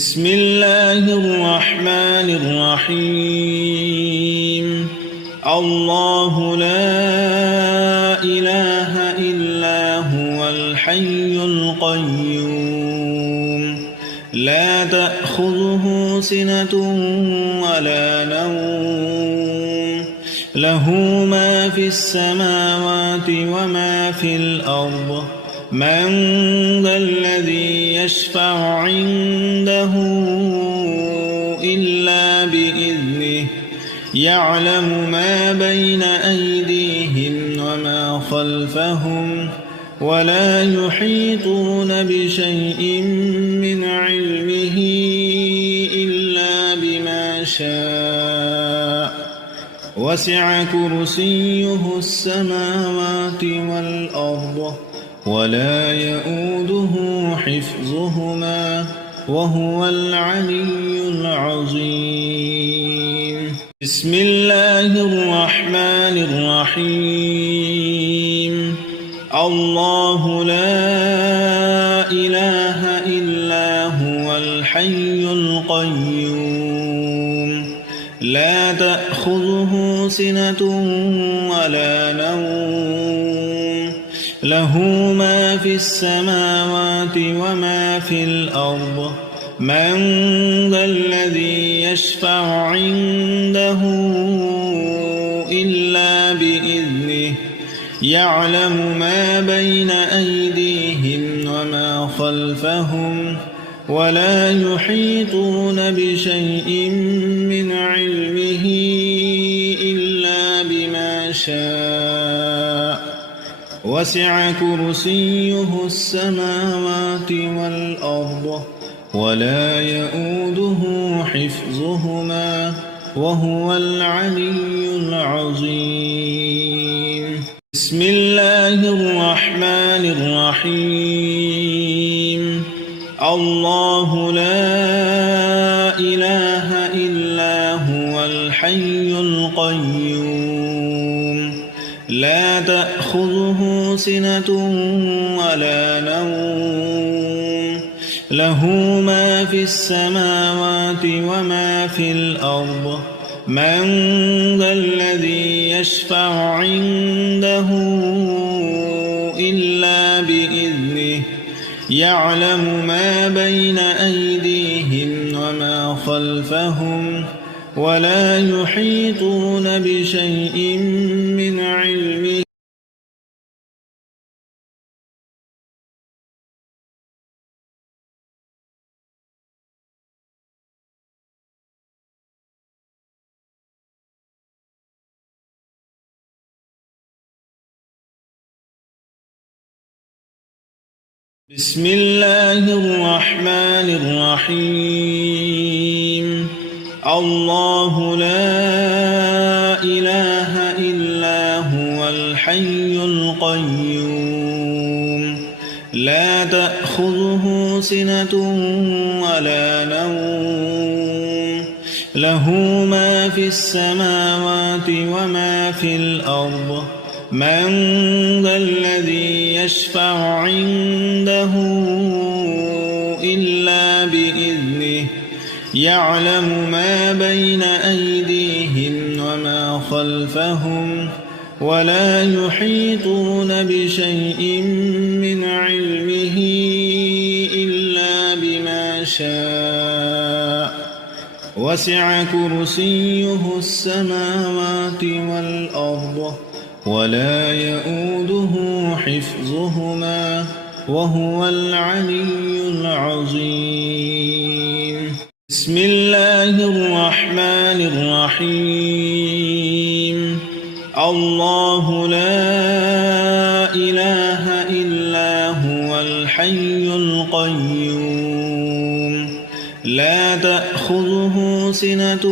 بسم الله الرحمن الرحيم. الله لا إله إلا هو الحي القيوم لا تأخذه سنة ولا نوم له ما في السماوات وما في الأرض من ذا الذي يشفع عنده إلا بإذنه يعلم ما بين أيديهم وما خلفهم ولا يحيطون بشيء من علمه إلا بما شاء وسع كرسيه السماوات والأرض ولا يؤوده حفظهما وهو العلي العظيم. بسم الله الرحمن الرحيم. الله لا إله إلا هو الحي القيوم لا تأخذه سنة ولا نوم له ما في السماوات وما في الأرض من ذا الذي يشفع عنده إلا بإذنه يعلم ما بين أيديهم وما خلفهم ولا يحيطون بشيء من علمه إلا بما شاء وسع كرسيه السماوات والأرض ولا يؤوده حفظهما وهو العلي العظيم. بسم الله الرحمن الرحيم. الله لا إله إلا هو الحي القيوم لا تأخذه سنة ولا نوم له ما في السماوات وما في الأرض من ذا الذي يشفع عنده إلا بإذنه يعلم ما بين أيديهم وما خلفهم ولا يحيطون بشيء من علمه بسم الله الرحمن الرحيم. الله لا إله إلا هو الحي القيوم لا تأخذه سنة ولا نوم له ما في السماوات وما في الأرض من ذا الذي يشفع عنده إلا بإذنه يعلم ما بين أيديهم وما خلفهم ولا يحيطون بشيء من علمه إلا بما شاء وسع كرسيه السماوات والأرض ولا يؤوده حفظهما وهو العلي العظيم. بسم الله الرحمن الرحيم. الله لا إله إلا هو الحي القيوم لا تأخذه سنة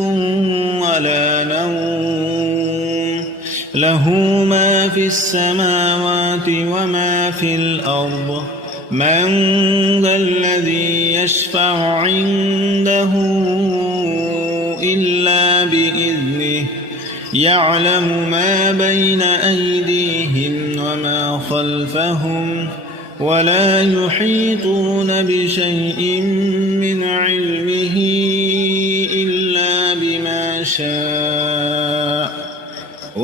ولا نوم له ما في السماوات وما في الأرض من ذا الذي يشفع عنده إلا بإذنه يعلم ما بين أيديهم وما خلفهم ولا يحيطون بشيء من علمه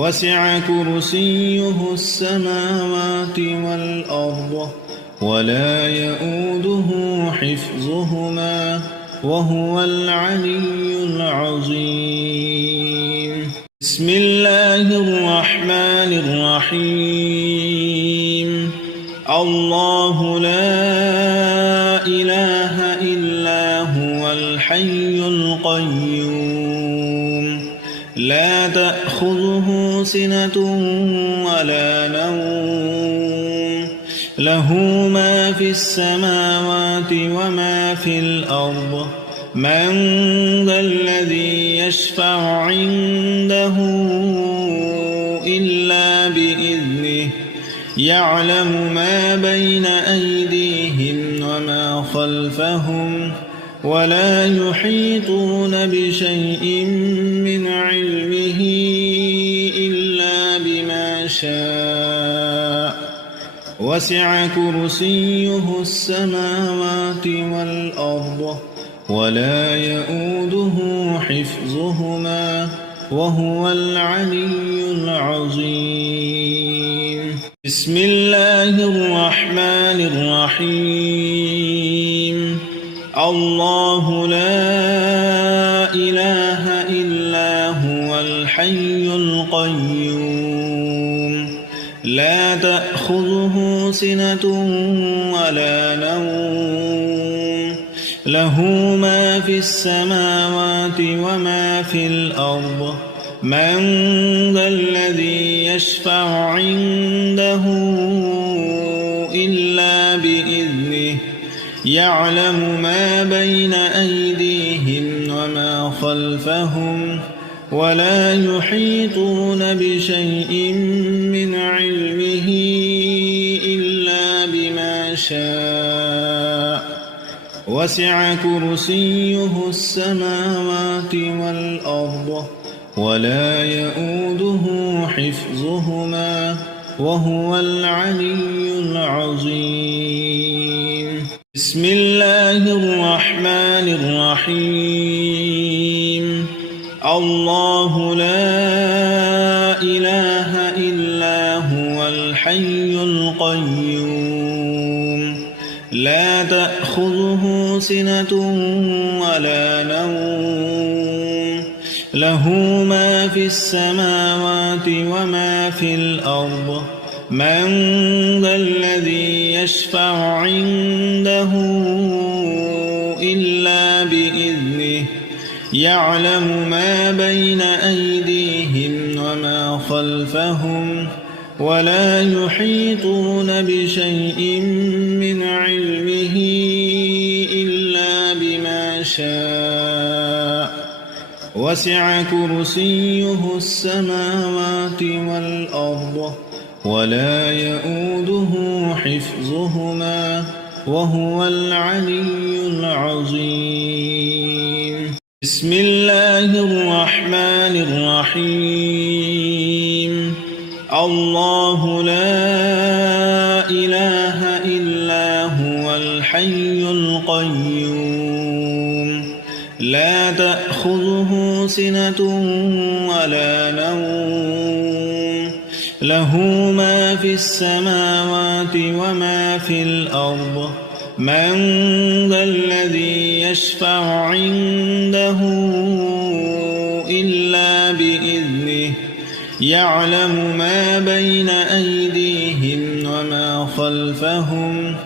وسع كرسيه السماوات والأرض ولا يؤوده حفظهما وهو العلي العظيم بسم الله الرحمن الرحيم الله لا إله إلا هو الحي القيوم لا تأخذه سنة ولا نوم له ما في السماوات وما في الأرض من ذا الذي يشفع عنده إلا بإذنه يعلم ما بين أيديهم وما خلفهم ولا يحيطون بشيء من علمه إلا بما شاء وسع كرسيه السماوات والأرض ولا يؤوده حفظهما وهو العلي العظيم بسم الله الرحمن الرحيم الله لا إله إلا هو الحي القيوم لا تأخذه سنة ولا نوم له ما في السماوات وما في الأرض من ذا الذي يشفع عنده إلا بإذنه يعلم ما بين أيديهم وما خلفهم ولا يحيطون بشيء من علمه إلا بما شاء وسع كرسيه السماوات والأرض ولا يؤوده حفظهما وهو العلي العظيم بسم الله الرحمن الرحيم الله لا إله إلا هو الحي القيوم لا تأخذه سنة ولا نوم له ما في السماوات وما في الأرض من ذا الذي يشفع عنده إلا بإذنه يعلم ما بين أيديهم وما خلفهم ولا يحيطون بشيء من علمه إلا بما شاء وسع كرسيه السماوات والأرض ولا يؤوده حفظهما وهو العلي العظيم بسم الله الرحمن الرحيم الله لا إله إلا هو الحي القيوم لا تأخذه سنة ولا نوم له ما في السماوات وما في الأرض من ذا الذي يشفع عنده إلا بإذنه يعلم ما بين أيديهم وما خلفهم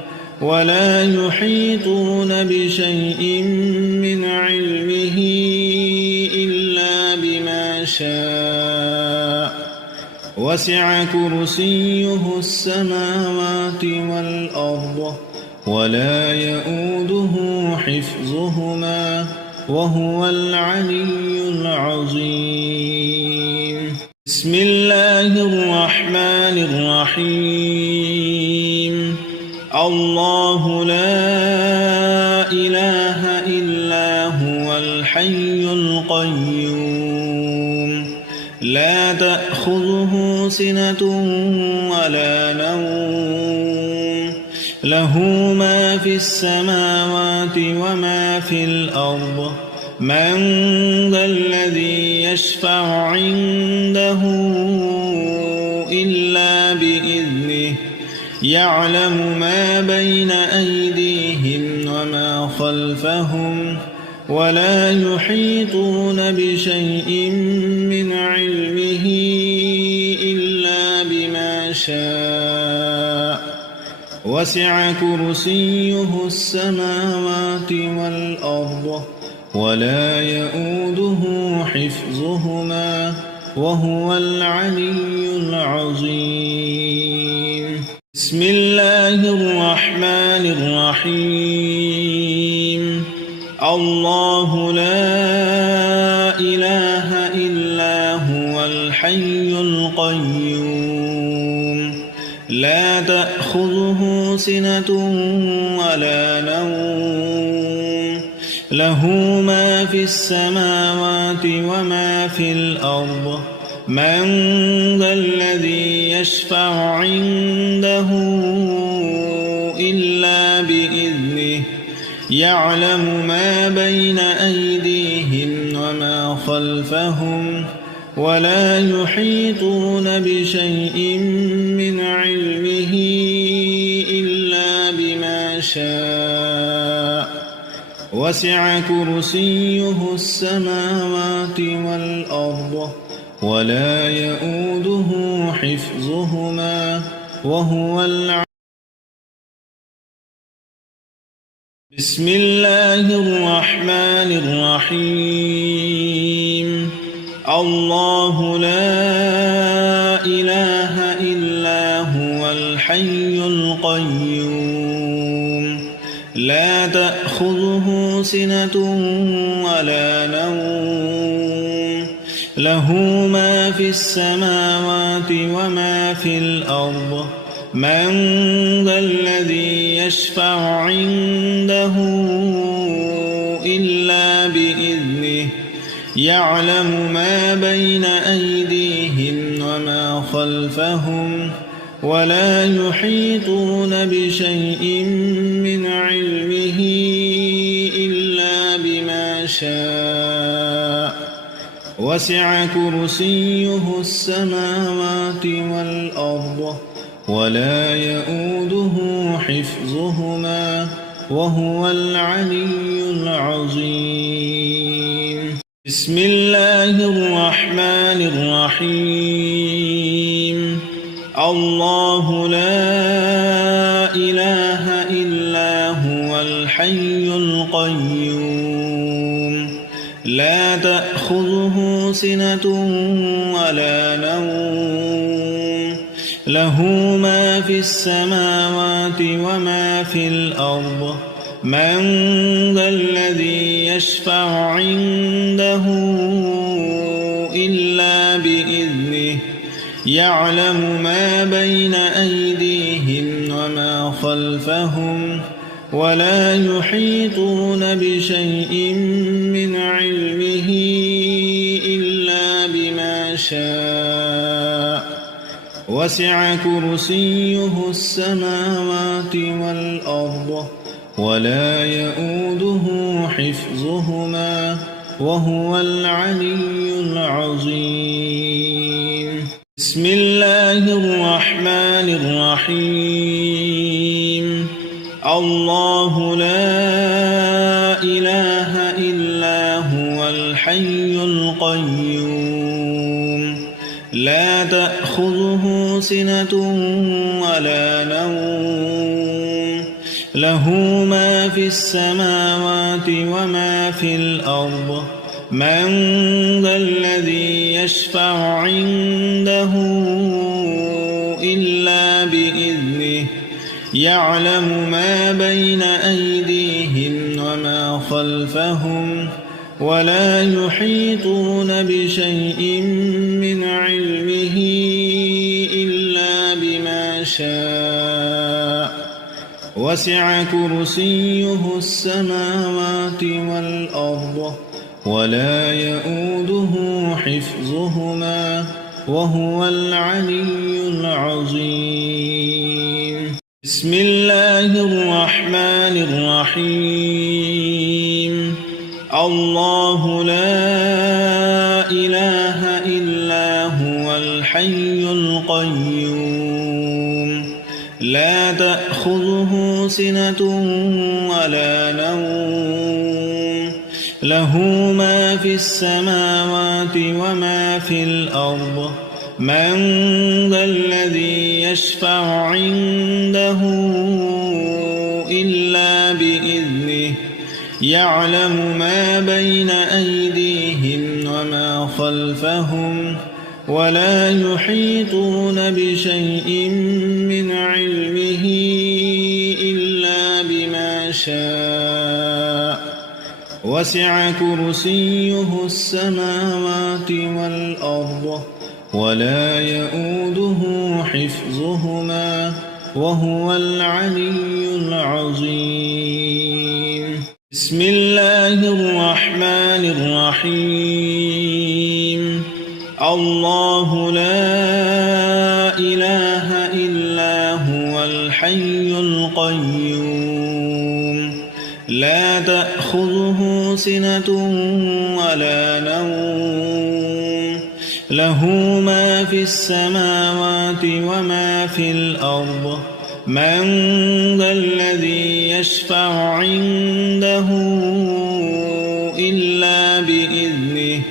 ولا يحيطون بشيء من علمه إلا بما شاء وسع كرسيه السماوات والأرض ولا يؤوده حفظهما وهو العلي العظيم بسم الله الرحمن الرحيم الله لا إله إلا هو الحي القيوم لا تأخذه سنة ولا نوم له ما في السماوات وما في الأرض من ذا الذي يشفع عنده إلا بإذنه يعلم ما بين أيديهم وما خلفهم ولا يحيطون بشيء من علمه إلا بما شاء وسع كرسيه السماوات والأرض ولا يؤوده حفظهما وهو العلي العظيم. بسم الله الرحمن الرحيم. الله لا إله إلا هو الحي القيوم لا تأخذه سنة ولا نوم له ما في السماوات وما في الأرض من ذا الذي يشفع عنده إلا بإذنه يعلم ما بين أيديهم وما خلفهم ولا يحيطون بشيء من علمه إلا بما شاء وسع كرسيه السماوات والأرض ولا يؤوده حفظهما وهو العلي. بسم الله الرحمن الرحيم. الله لا إله إلا هو الحي القيوم لا تأخذه سنة ولا نوم له ما في السماوات وما في الأرض من ذا الذي يشفع عنده إلا بإذنه يعلم ما بين أيديهم وما خلفهم ولا يحيطون بشيء من علمه إلا بما شاء وسع كرسيه السماوات والأرض ولا يؤوده حفظهما وهو العلي العظيم. بسم الله الرحمن الرحيم. الله لا إله إلا هو الحي القيوم لا تأخذه سنة ولا نوم له ما في السماوات وما في الأرض من ذا الذي يشفع عنده إلا بإذنه يعلم ما بين أيديهم وما خلفهم ولا يحيطون بشيء من علمه إلا بما شاء وسع كرسيه السماوات والأرض ولا يؤوده حفظهما وهو العلي العظيم. بسم الله الرحمن الرحيم. الله لا إله إلا هو الحي القيوم لا تأخذه سنة ولا نوم له ما في السماوات وما في الأرض من ذا الذي يشفع عنده إلا بإذنه يعلم ما بين أيديهم وما خلفهم ولا يحيطون بشيء من علمه إلا بما شاء وسع كرسيه السماوات والأرض ولا يؤوده حفظهما وهو العلي العظيم. بسم الله الرحمن الرحيم. الله لا إله إلا هو الحي القيوم لا تأخذه سنة ولا نوم له ما في السماوات وما في الأرض من ذا الذي يشفع عنده إلا بإذنه يعلم ما بين أيديهم وما خلفهم ولا يحيطون بشيء من علمه إلا بما شاء وسع كرسيه السماوات والأرض ولا يؤوده حفظهما وهو العلي العظيم بسم الله الرحمن الرحيم الله لا إله إلا هو الحي القيوم لا تأخذه سنة ولا نوم له ما في السماوات وما في الأرض من ذا الذي يشفع عنده إلا بإذنه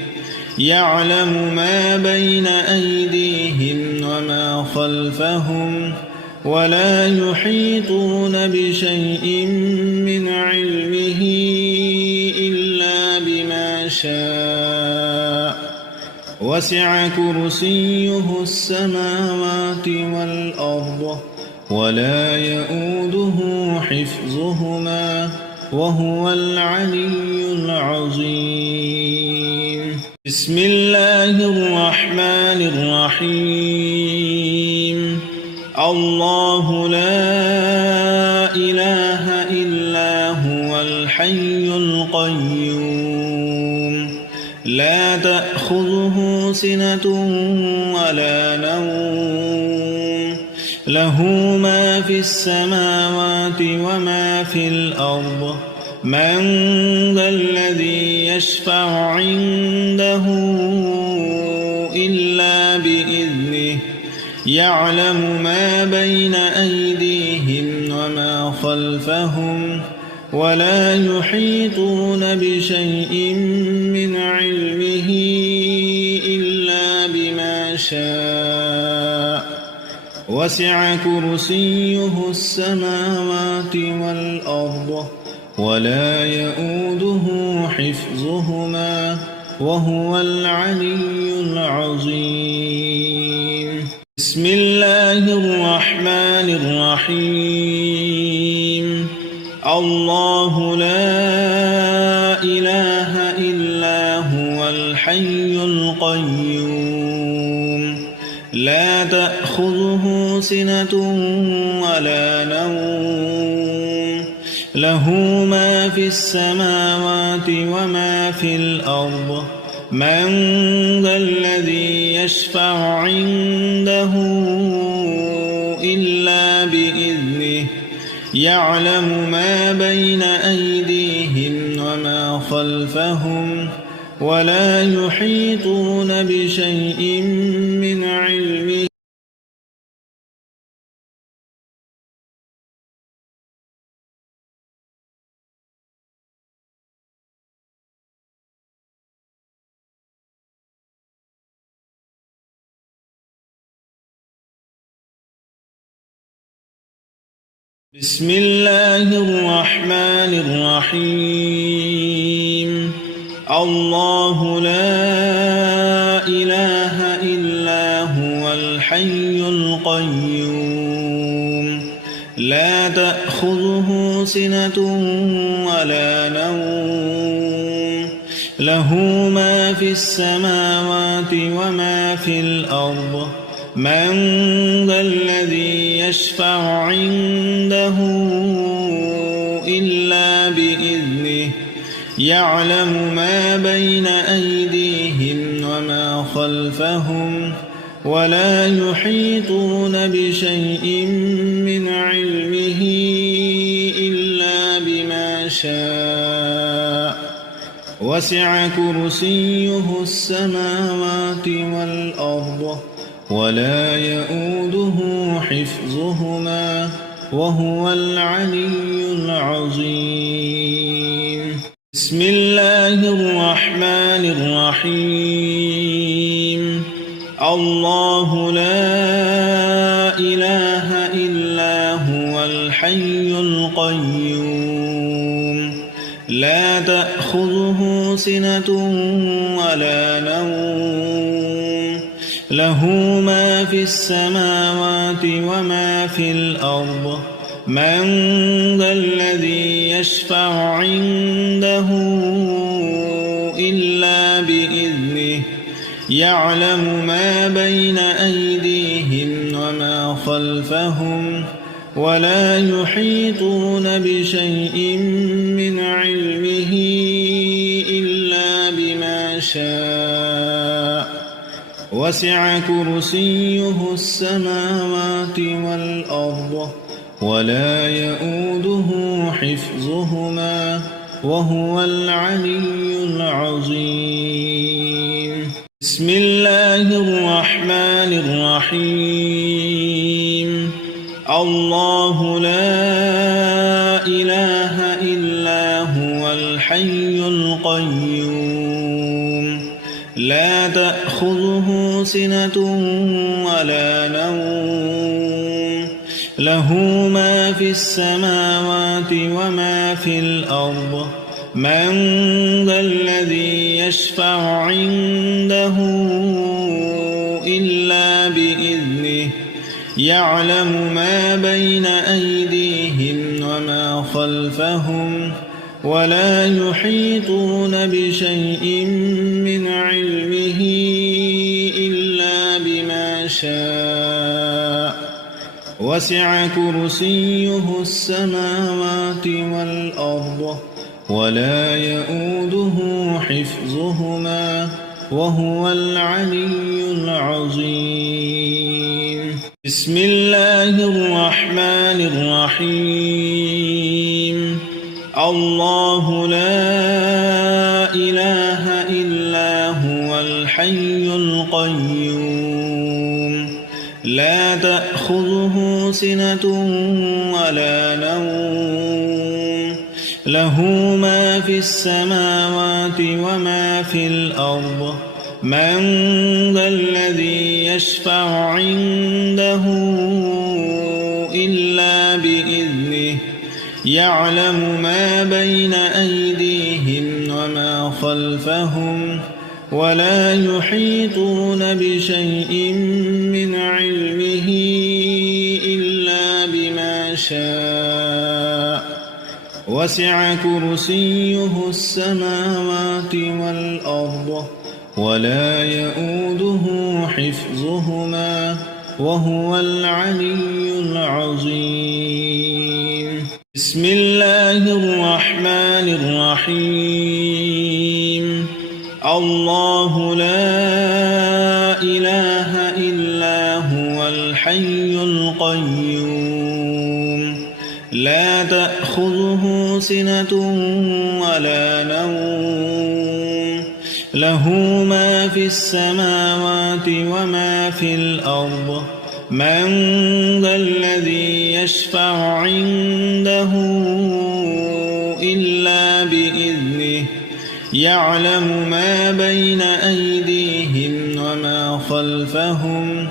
يعلم ما بين أيديهم وما خلفهم ولا يحيطون بشيء من علمه إلا بما شاء وسع كرسيه السماوات والأرض ولا يؤوده حفظهما وهو العلي العظيم بسم الله الرحمن الرحيم الله لا إله إلا هو الحي القيوم لا تأخذه سنة ولا نوم له ما في السماوات وما في الأرض من ذا الذي يشفع عنده إلا بإذنه يعلم ما بين أيديهم وما خلفهم ولا يحيطون بشيء من علمه إلا بما شاء وسع كرسيه السماوات والأرض ولا يؤوده حفظهما وهو العلي العظيم بسم الله الرحمن الرحيم الله لا إله إلا هو الحي القيوم لا تأخذه سنة ولا نوم له ما في السماوات وما في الأرض من ذا الذي يشفع عنده إلا بإذنه يعلم ما بين أيديهم وما خلفهم ولا يحيطون بشيء من علمه بسم الله الرحمن الرحيم الله لا إله إلا هو الحي القيوم لا تأخذه سنة ولا نوم له ما في السماوات وما في الأرض من ذا الذي يشفع عنده إلا بإذنه يعلم ما بين أيديهم وما خلفهم ولا يحيطون بشيء من علمه إلا بما شاء وسع كرسيه السماوات والأرض ولا يؤوده حفظهما وهو العلي العظيم. بسم الله الرحمن الرحيم. الله لا إله إلا هو الحي القيوم لا تأخذه سنة ولا نوم له ما في السماوات وما في الأرض من ذا الذي يشفع عنده إلا بإذنه يعلم ما بين أيديهم وما خلفهم ولا يحيطون بشيء من علمه إلا بما شاء وسع كرسيه السماوات والأرض ولا يؤوده حفظهما وهو العلي العظيم. بسم الله الرحمن الرحيم. الله لا إله إلا هو الحي القيوم لا تأخذه سنة ولا نوم له ما في السماوات وما في الأرض من ذا الذي يشفع عنده إلا بإذنه يعلم ما بين أيديهم وما خلفهم ولا يحيطون بشيء من علمه إلا بما شاء وسع كرسيه السماوات والأرض ولا يؤوده حفظهما وهو العلي العظيم. بسم الله الرحمن الرحيم. الله لا إله إلا هو الحي القيوم لا تأخذه سنة ولا نوم له ما في السماوات وما في الأرض من ذا الذي يشفع عنده إلا بإذنه يعلم ما بين أيديهم وما خلفهم ولا يحيطون بشيء من علمه إلا بما شاء وسع كرسيه السماوات والأرض ولا يؤوده حفظهما وهو العلي العظيم. بسم الله الرحمن الرحيم. الله لا إله إلا هو الحي القيوم لا تأخذه سنة ولا نوم له ما في السماوات وما في الأرض من ذا الذي يشفع عنده إلا بإذنه يعلم ما بين أيديهم وما خلفهم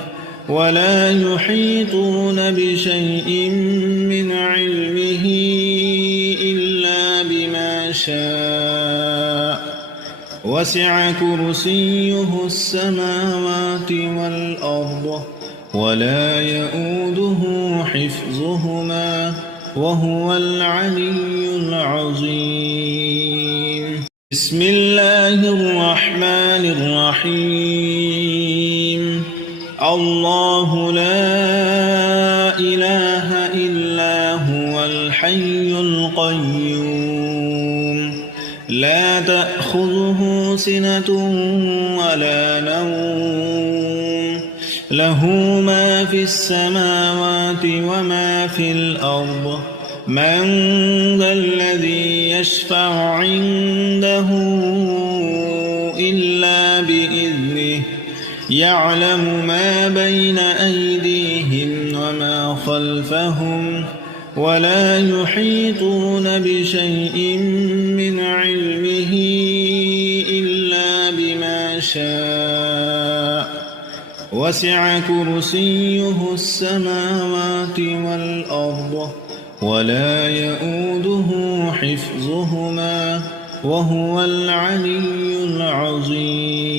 ولا يحيطون بشيء من علمه إلا بما شاء وسع كرسيه السماوات والأرض ولا يؤوده حفظهما وهو العلي العظيم. بسم الله الرحمن الرحيم. الله لا إله إلا هو الحي القيوم لا تأخذه سنة ولا نوم له ما في السماوات وما في الأرض من ذا الذي يشفع عنده إلا بإذنه يعلم ما بين أيديهم وما خلفهم ولا يحيطون بشيء من علمه إلا بما شاء وسع كرسيه السماوات والأرض ولا يؤوده حفظهما وهو العلي العظيم.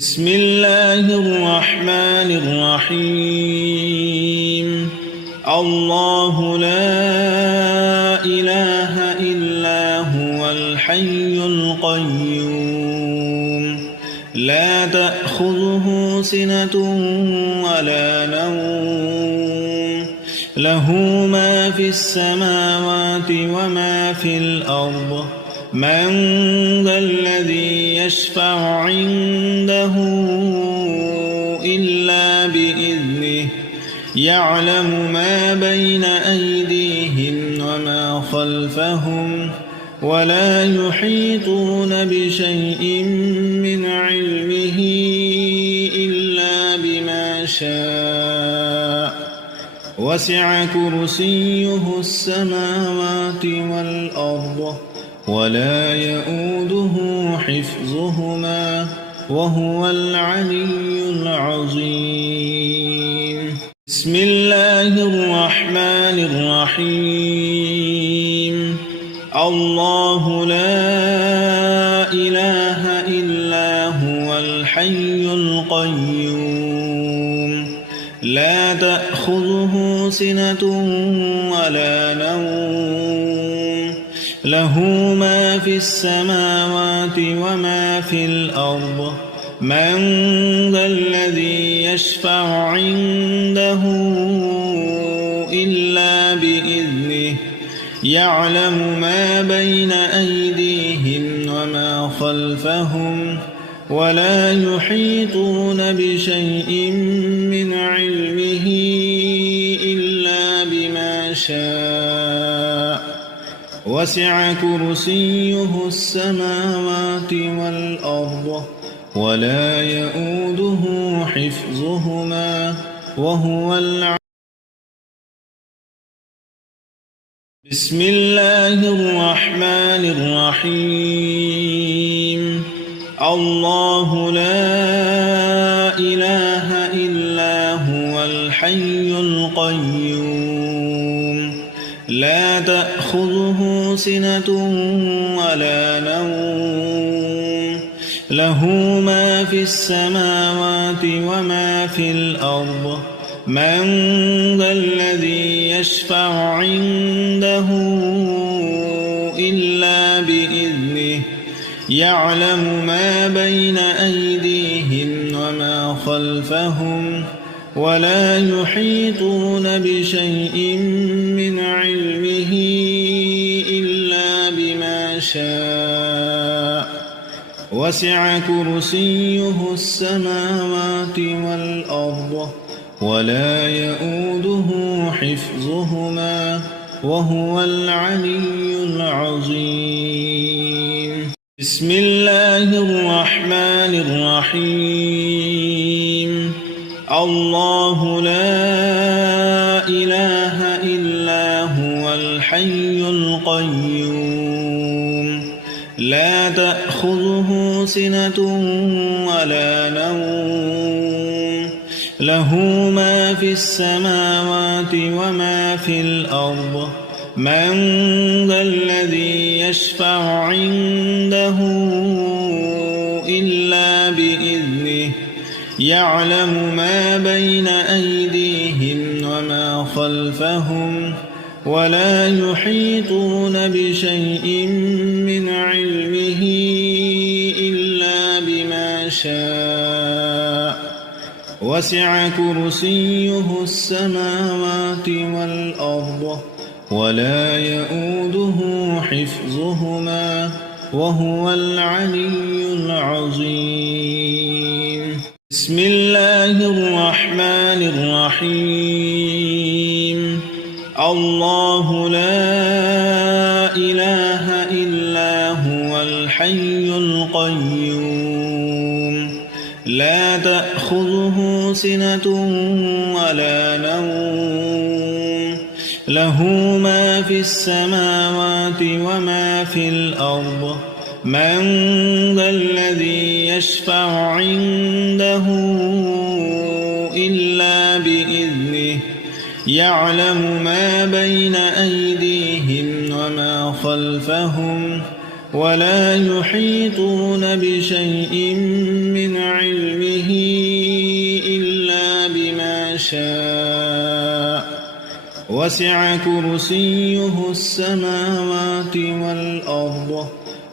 بسم الله الرحمن الرحيم. الله لا إله إلا هو الحي القيوم لا تأخذه سنة ولا نوم له ما في السماوات وما في الأرض من ذا الذي يشفع عنده إلا بإذنه يعلم ما بين أيديهم وما خلفهم ولا يحيطون بشيء من علمه إلا بما شاء وسع كرسيه السماوات والأرض ولا يؤوده حفظهما وهو العلي العظيم. بسم الله الرحمن الرحيم. الله لا إله إلا هو الحي القيوم لا تأخذه سنة ولا نوم له ما في السماوات وما في الأرض من ذا الذي يشفع عنده إلا بإذنه يعلم ما بين أيديهم وما خلفهم ولا يحيطون بشيء من علمه إلا بما شاء وسع كرسيه السماوات والأرض ولا يؤوده حفظهما وهو العلي. بسم الله الرحمن الرحيم. الله لا إله إلا هو الحي القيوم لا تأخذه سنة ولا نوم له ما في السماوات وما في الأرض من ذا الذي يشفع عنده إلا بإذنه يعلم ما بين أيديهم وما خلفهم ولا يحيطون بشيء من علمه إلا بما شاء وسع كرسيه السماوات والأرض ولا يؤوده حفظهما وهو العلي العظيم. بسم الله الرحمن الرحيم. الله لا إله إلا هو الحي القيوم لا تأخذه سنة ولا نوم له ما في السماوات وما في الأرض من ذا الذي يشفع عنده إلا بإذنه يعلم ما بين أيديهم وما خلفهم ولا يحيطون بشيء من علمه إلا بما شاء وسع كرسيه السماوات والأرض ولا يؤوده حفظهما وهو العلي العظيم. بسم الله الرحمن الرحيم. الله لا إله إلا هو الحي القيوم لا تأخذه سنة ولا نوم له ما في السماوات وما في الأرض من ذا الذي يشفع عنده إلا بإذنه يعلم ما بين أيديهم وما خلفهم ولا يحيطون بشيء من علمه إلا بما شاء وسع كرسيه السماوات والأرض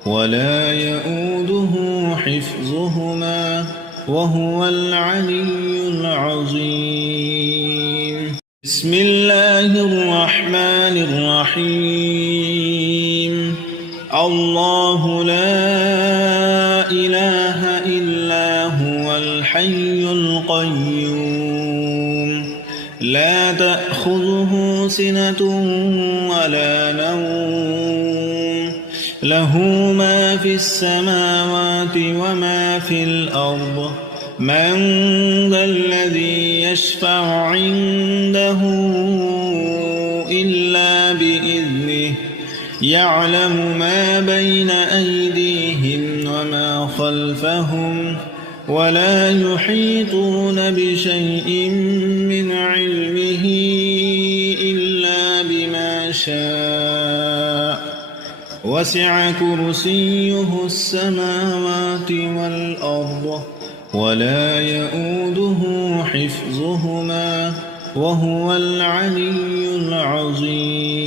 ولا يؤوده حفظهما وهو العلي العظيم. بسم الله الرحمن الرحيم. الله لا إله إلا هو الحي القيوم لا تأخذه سنة ولا نوم له ما في السماوات وما في الأرض من ذا الذي يشفع عنده إلا بإذنه يعلم ما بين أيديهم وما خلفهم ولا يحيطون بشيء من علمه إلا بما شاء وسع كرسيه السماوات والأرض ولا يؤوده حفظهما وهو العلي العظيم.